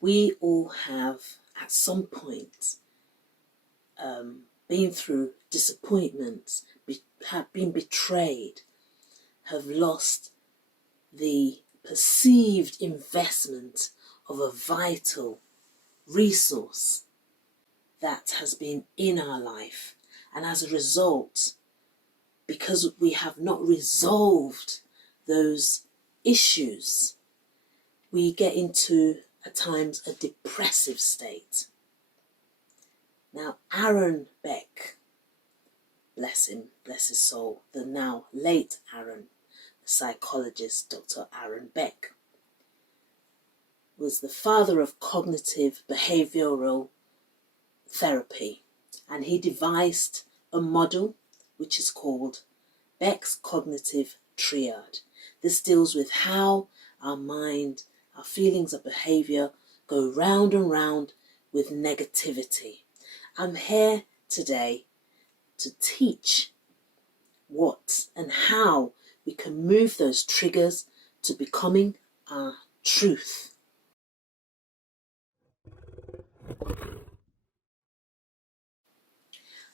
We all have at some point been through disappointments, have been betrayed, have lost the perceived investment of a vital resource that has been in our life. And as a result, because we have not resolved those issues, we get into, at times, a depressive state. Now, Aaron Beck, bless him, bless his soul, the now late Aaron, the psychologist, Dr. Aaron Beck, was the father of cognitive behavioural therapy, and he devised a model which is called Beck's cognitive triad. This deals with how our mind, our feelings, our behaviour go round and round with negativity. I'm here today to teach what and how we can move those triggers to becoming our truth.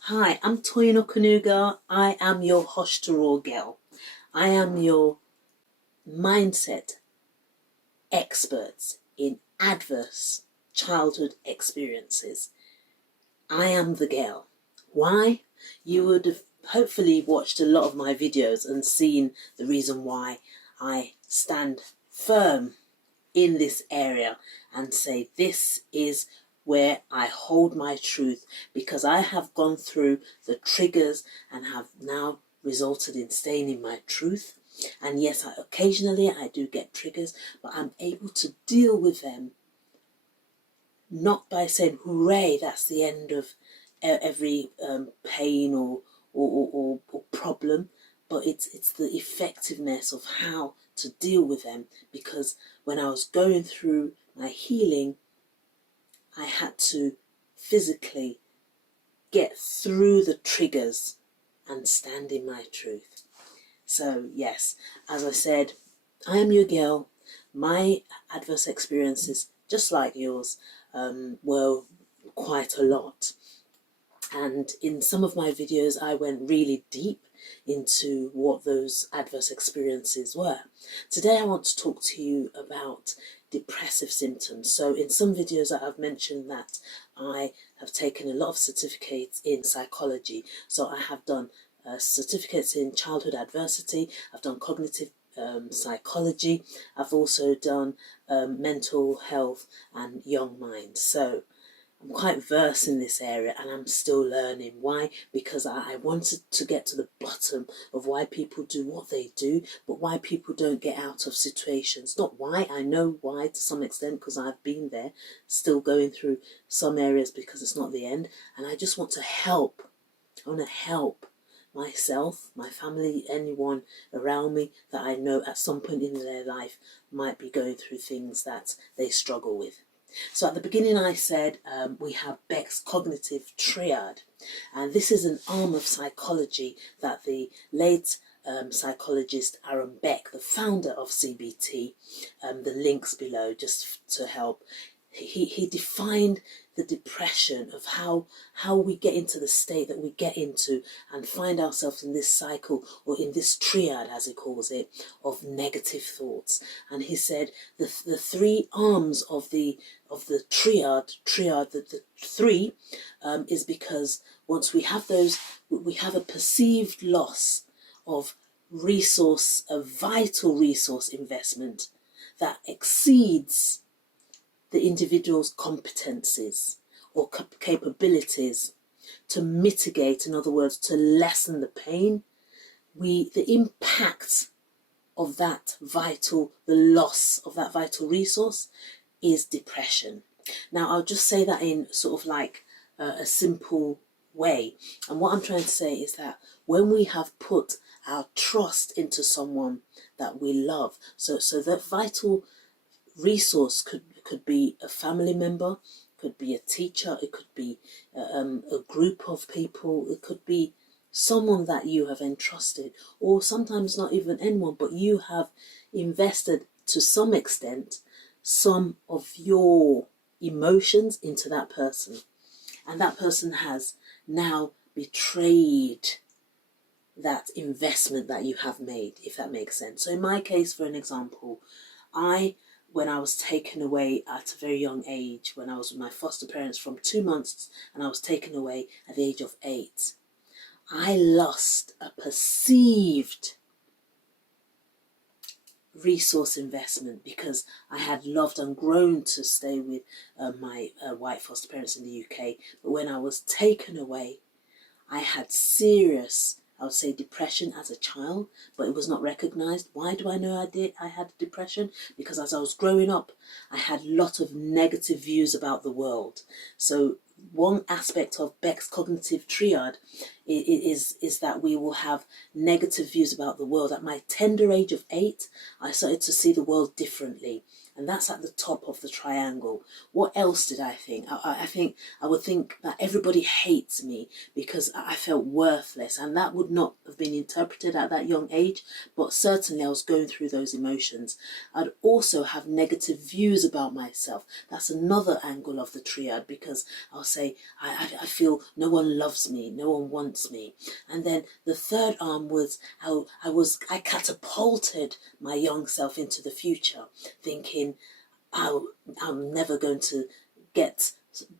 Hi, I'm Toyin Okanuga. I am your Hoshtaror girl. I am your mindset expert in adverse childhood experiences. I am the girl. Why? You would have hopefully watched a lot of my videos and seen the reason why I stand firm in this area and say this is where I hold my truth, because I have gone through the triggers and have now resulted in staying in my truth. And yes, occasionally I do get triggers, but I'm able to deal with them, not by saying, hooray, that's the end of every pain or problem, but it's the effectiveness of how to deal with them. Because when I was going through my healing, I had to physically get through the triggers and stand in my truth. So yes, as I said, I am your girl. My adverse experiences, just like yours, were quite a lot. And in some of my videos, I went really deep into what those adverse experiences were. Today, I want to talk to you about depressive symptoms. So in some videos, I've mentioned that I have taken a lot of certificates in psychology. So I have done certificates in childhood adversity, I've done cognitive psychology, I've also done mental health and young minds. So I'm quite versed in this area and I'm still learning. Why? Because I wanted to get to the bottom of why people do what they do, but why people don't get out of situations. Not why, I know why to some extent because I've been there, still going through some areas because it's not the end. And I just want to help. I want to help myself, my family, anyone around me that I know at some point in their life might be going through things that they struggle with. So at the beginning I said we have Beck's cognitive triad, and this is an arm of psychology that the late psychologist Aaron Beck, the founder of CBT, the links below just to help, he defined the depression of how we get into the state that we get into and find ourselves in this cycle, or in this triad as he calls it, of negative thoughts. And he said the three arms of the triad, the three, is because once we have those, we have a perceived loss of resource, a vital resource investment that exceeds the individual's competencies or capabilities to mitigate, in other words, to lessen the pain. The impact of that vital, the loss of that vital resource is depression. Now, I'll just say that in sort of like a simple way. And what I'm trying to say is that when we have put our trust into someone that we love, so that vital resource could be a family member, could be a teacher, it could be a group of people, it could be someone that you have entrusted, or sometimes not even anyone, but you have invested to some extent some of your emotions into that person. And that person has now betrayed that investment that you have made, if that makes sense. So in my case, for an example, when I was taken away at a very young age, when I was with my foster parents from 2 months and I was taken away at the age of 8, I lost a perceived resource investment because I had loved and grown to stay with my white foster parents in the UK. But when I was taken away, I had serious, I would say, depression as a child, but it was not recognized. Why do I know I had depression? Because as I was growing up, I had a lot of negative views about the world. So one aspect of Beck's cognitive triad is that we will have negative views about the world. At my tender age of 8, I started to see the world differently. And that's at the top of the triangle. What else did I think? I think I would think that everybody hates me because I felt worthless. And that would not have been interpreted at that young age. But certainly I was going through those emotions. I'd also have negative views about myself. That's another angle of the triad, because I'll say, I feel no one loves me, no one wants me. And then the third arm was I catapulted my young self into the future, thinking, I'm never going to get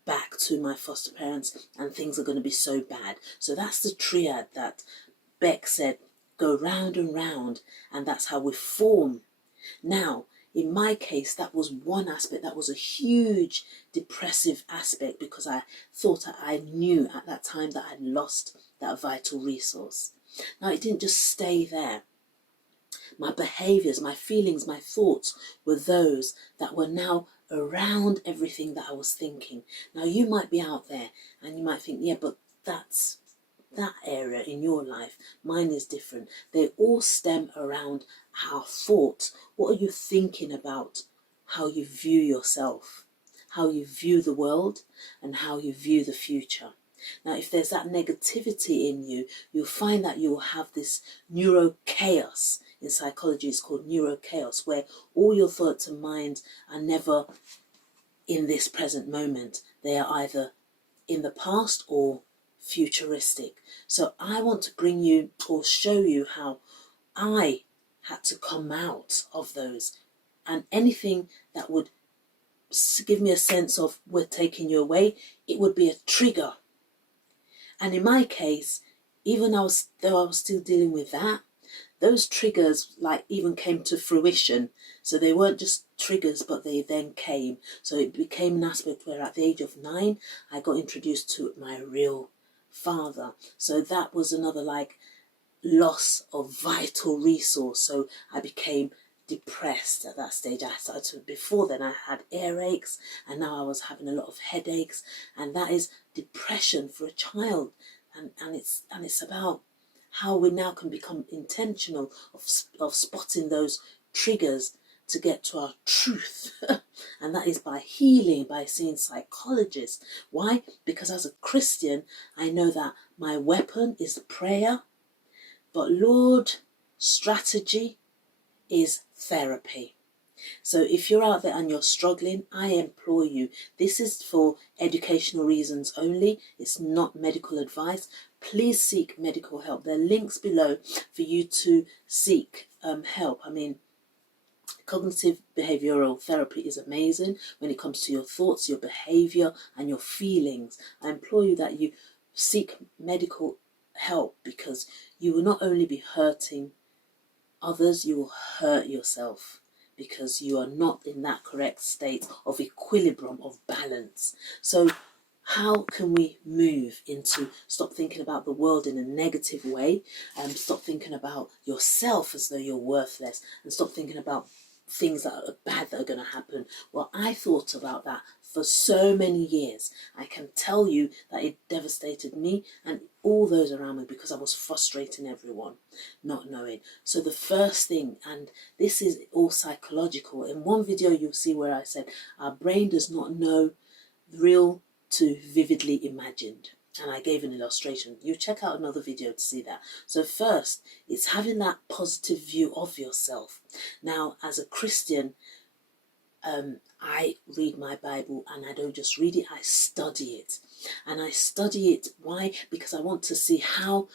back to my foster parents and things are going to be so bad. So that's the triad that Beck said, go round and round, and that's how we form. Now, in my case, that was one aspect. That was a huge depressive aspect because I thought I knew at that time that I'd lost that vital resource. Now, it didn't just stay there. My behaviours, my feelings, my thoughts were those that were now around everything that I was thinking. Now, you might be out there and you might think, yeah, but that's that area in your life. Mine is different. They all stem around our thoughts. What are you thinking about? How you view yourself, how you view the world, and how you view the future. Now, if there's that negativity in you, you'll find that you'll have this neurochaos. In psychology, it's called neurochaos, where all your thoughts and minds are never in this present moment. They are either in the past or futuristic. So I want to bring you or show you how I had to come out of those, and anything that would give me a sense of we're taking you away, it would be a trigger. And in my case, even though I was still dealing with that, those triggers like even came to fruition. So they weren't just triggers, but they then came. So it became an aspect where at the age of 9, I got introduced to my real father. So that was another like loss of vital resource. So I became depressed at that stage. Before then I had earaches, and now I was having a lot of headaches, and that is depression for a child. And it's about how we now can become intentional of spotting those triggers to get to our truth. And that is by healing, by seeing psychologists. Why? Because as a Christian, I know that my weapon is prayer, but Lord, strategy is therapy. So if you're out there and you're struggling, I implore you, this is for educational reasons only. It's not medical advice. Please seek medical help. There are links below for you to seek help. I mean, cognitive behavioural therapy is amazing when it comes to your thoughts, your behaviour and your feelings. I implore you that you seek medical help, because you will not only be hurting others, you will hurt yourself, because you are not in that correct state of equilibrium, of balance. So how can we move into stop thinking about the world in a negative way, and stop thinking about yourself as though you're worthless, and stop thinking about things that are bad that are going to happen? Well, I thought about that for so many years. I can tell you that it devastated me and all those around me, because I was frustrating everyone, not knowing. So the first thing, and this is all psychological, in one video you'll see where I said our brain does not know real to vividly imagined, and I gave an illustration. You check out another video to see that. So first, it's having that positive view of yourself. Now, as a Christian, I read my Bible, and I don't just read it, I study it. And I study it, why? Because I want to see how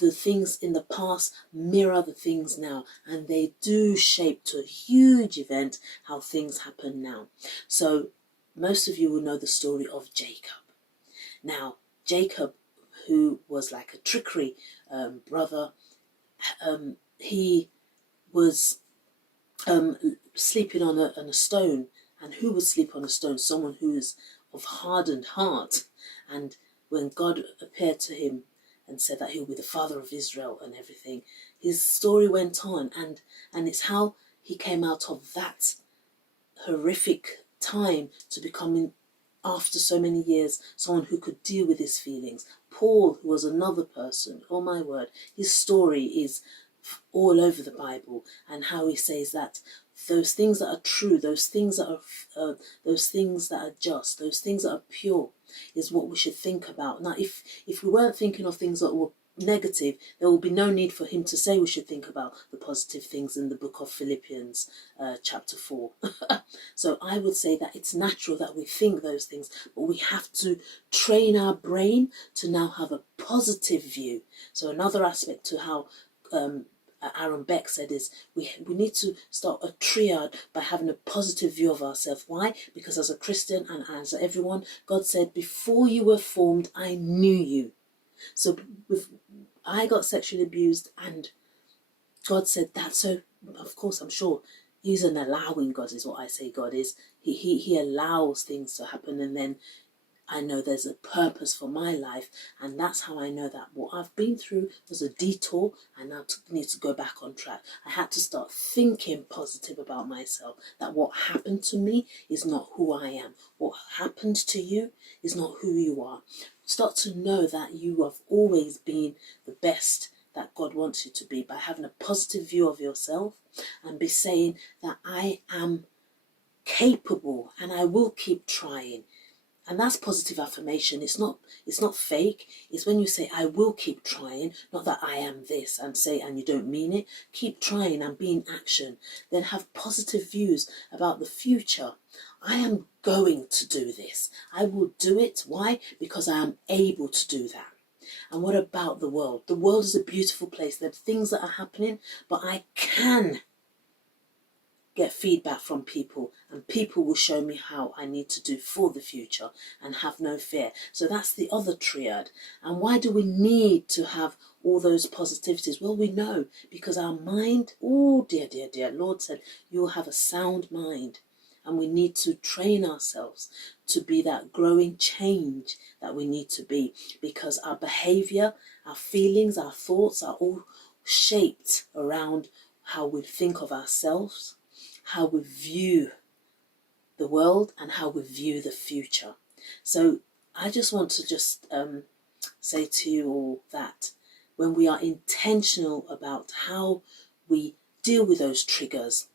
the things in the past mirror the things now, and they do shape to a huge event how things happen now. So most of you will know the story of Jacob. Now, Jacob, who was like a trickery brother, he was sleeping on a stone. And who would sleep on a stone? Someone who is of hardened heart. And when God appeared to him and said that he'll be the father of Israel and everything, his story went on, and it's how he came out of that horrific time to becoming, after so many years, someone who could deal with his feelings. Paul, who was another person, oh my word, his story is all over the Bible, and how he says that those things that are true, those things that are just, those things that are pure, is what we should think about. Now, if we weren't thinking of things that were negative, there will be no need for him to say we should think about the positive things in the book of Philippians chapter 4. So I would say that it's natural that we think those things, but we have to train our brain to now have a positive view. So another aspect to how Aaron Beck said is we need to start a triad by having a positive view of ourselves. Why? Because as a Christian and as everyone, God said, before you were formed, I knew you. So I got sexually abused, and God said that. So of course, I'm sure he's an allowing God, is what I say God is. He allows things to happen, and then I know there's a purpose for my life, and that's how I know that what I've been through was a detour, and I need to go back on track. I had to start thinking positive about myself, that what happened to me is not who I am. What happened to you is not who you are. Start to know that you have always been the best that God wants you to be, by having a positive view of yourself, and be saying that I am capable and I will keep trying. And that's positive affirmation. It's not fake. It's when you say, I will keep trying, not that I am this, and say, and you don't mean it. Keep trying and be in action. Then have positive views about the future. I am going to do this. I will do it. Why? Because I am able to do that. And what about the world? The world is a beautiful place. There are things that are happening, but I can get feedback from people, and people will show me how I need to do for the future, and have no fear. So that's the other triad. And why do we need to have all those positivities? Well, we know because our mind, oh dear, Lord said you will have a sound mind, and we need to train ourselves to be that growing change that we need to be, because our behavior, our feelings, our thoughts are all shaped around how we think of ourselves, how we view the world, and how we view the future. So I just want to say to you all that when we are intentional about how we deal with those triggers,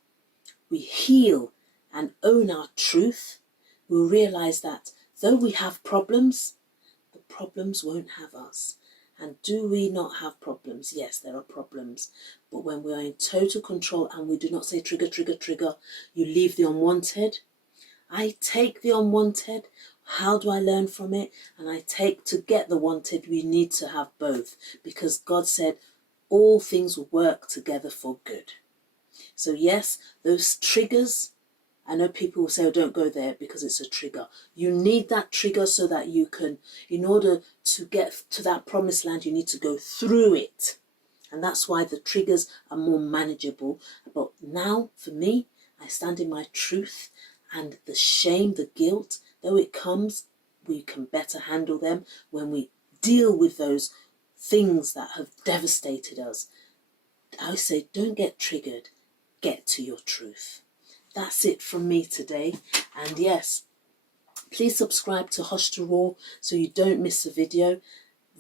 we heal and own our truth, we'll realize that though we have problems, the problems won't have us. And do we not have problems? Yes, there are problems. But when we are in total control and we do not say trigger, trigger, trigger, you leave the unwanted. I take the unwanted. How do I learn from it? And I take, to get the wanted, we need to have both. Because God said all things will work together for good. So yes, those triggers, I know people will say, oh, don't go there because it's a trigger. You need that trigger so that you can, in order to get to that promised land, you need to go through it. And that's why the triggers are more manageable. But now, for me, I stand in my truth, and the shame, the guilt, though it comes, we can better handle them when we deal with those things that have devastated us. I say, don't get triggered, get to your truth. That's it from me today. And yes, please subscribe to Hush to Raw so you don't miss a video.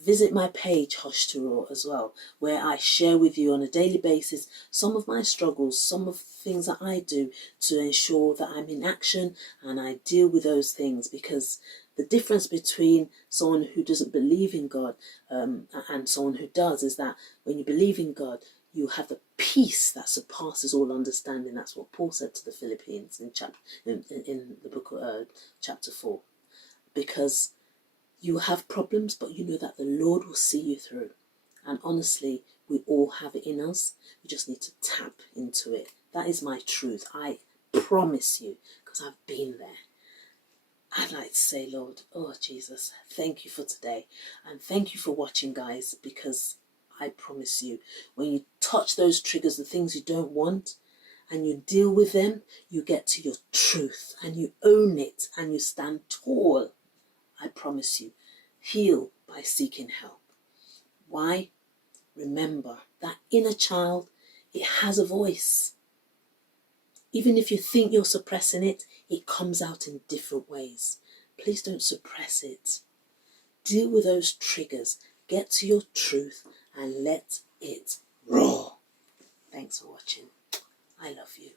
Visit my page, Hush to Raw, as well, where I share with you on a daily basis some of my struggles, some of the things that I do to ensure that I'm in action and I deal with those things. Because the difference between someone who doesn't believe in God and someone who does is that when you believe in God, you have the peace that surpasses all understanding. That's what Paul said to the Philippines in the book of chapter 4. Because you have problems, but you know that the Lord will see you through. And honestly, we all have it in us. We just need to tap into it. That is my truth. I promise you, because I've been there. I'd like to say, Lord, oh Jesus, thank you for today. And thank you for watching, guys, because I promise you, when you touch those triggers, the things you don't want, and you deal with them, you get to your truth and you own it and you stand tall. I promise you, heal by seeking help. Why? Remember, that inner child, it has a voice. Even if you think you're suppressing it, it comes out in different ways. Please don't suppress it. Deal with those triggers. Get to your truth and let it roar. Thanks for watching. I love you.